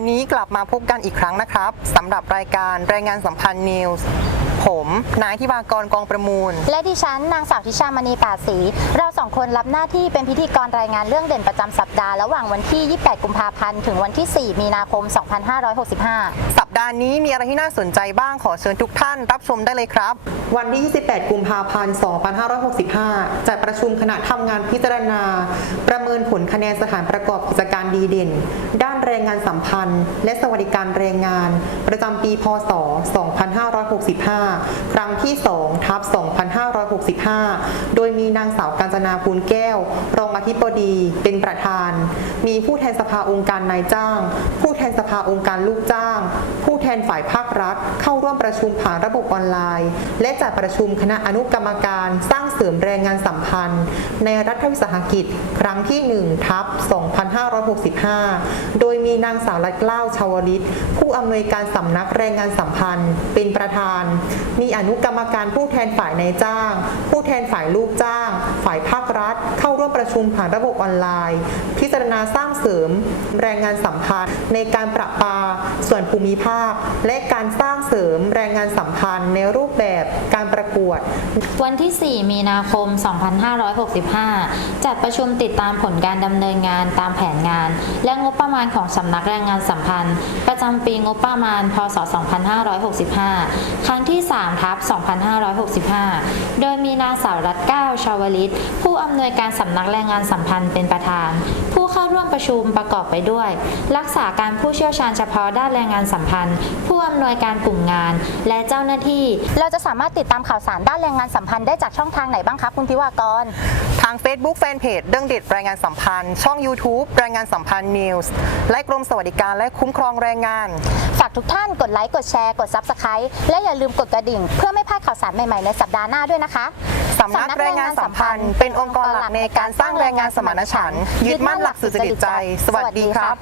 ันนี้กลับมาพบกันอีกครั้งนะครับสำหรับรายการรายงานสัมพันธ์นิวส์ ผมนายธิวากรกองประมูล และดิฉันนางสาวทิชามณีปาศรีเราสองคนรับหน้าที่เป็นพิธีกรรายงานเรื่องเด่นประจำสัปดาห์ระหว่างวันที่ 28 กุมภาพันธ์ถึงวันที่ 4 มีนาคม 2565 สัปดาห์นี้มีอะไรที่น่าสนใจบ้างขอเชิญทุกท่านรับชมได้เลยครับ วันที่ 28 กุมภาพันธ์ 2565 จัดประชุมคณะทำงานพิจารณา ประเมินผลคะแนนสถานประกอบกิจการดีเด่น ด้านแรงงานสัมพันธ์ และสวัสดิการแรงงาน ประจำปี พศ 2565ครั้งที่2ทับ2565 โดยมีนางสาวกาญจนาภูลแก้ว รองอธิบดีเป็นประธาน มีผู้แทนสภาองค์การนายจ้าง ผู้แทนสภาองค์การลูกจ้าง ผู้แทนฝ่ายภาครัฐ เข้าร่วมประชุมผ่านระบบออนไลน์ และจัดประชุมคณะอนุกรรมการสร้างเสริมแรงงานสัมพันธ์ ในรัฐวิสาหกิจ ครั้งที่1ทับ2565 โดยมีนางสาวรัตเกล้าชาวลิต ผู้อำนวยการสำนักแรงงานสัมพันธ์ เป็นประธานมีอนุกรรมการผู้แทนฝ่ายนายจ้าง ผู้แทนฝ่ายลูกจ้าง ฝ่ายภาครัฐ เข้าร่วมประชุมผ่านระบบออนไลน์ พิจารณาสร้างเสริม แรงงานสัมพันธ์ในการประปา ส่วนภูมิภาค และการสร้างเสริมแรงงานสัมพันธ์ในรูปแบบการประกวด วันที่ 4 มีนาคม 2565 จัดประชุมติดตามผลการดำเนินงานตามแผนงาน และงบประมาณของสำนักแรงงานสัมพันธ์ ประจำปีงบประมาณ พศ 2565 ครั้งที่3ทับ2565 โดยมีนางสาวรัตเก้าชาวลิต ผู้อำนวยการสำนักแรงงานสัมพันธ์เป็นประธาน ประชุมประกอบไปด้วย รักษาการผู้เชี่ยวชาญเฉพาะด้านแรงงานสัมพันธ์ ผู้อำนวยการกลุ่มงาน และเจ้าหน้าที่ เราจะสามารถติดตามข่าวสารด้านแรงงานสัมพันธ์ได้จากช่องทางไหนบ้างคะคุณทิวากร ทาง Facebook Fanpage เรื่องเด็ดรายงานสัมพันธ์ ช่อง YouTube รายงานสัมพันธ์นิวส์และกรมสวัสดิการและคุ้มครองแรงงาน ฝากทุกท่านกดไลค์กดแชร์กด Subscribe และอย่าลืมกดกระดิ่ง เพื่อไม่พลาดข่าวสารใหม่ๆในสัปดาห์หน้าด้วยนะคะ สำนักแรงงานสัมพันธ์ เป็นองค์กรหลักในการสร้างแรงงานสมานฉันท์ยึดมั่นหลักสุจริตใจ สวัสดีครับ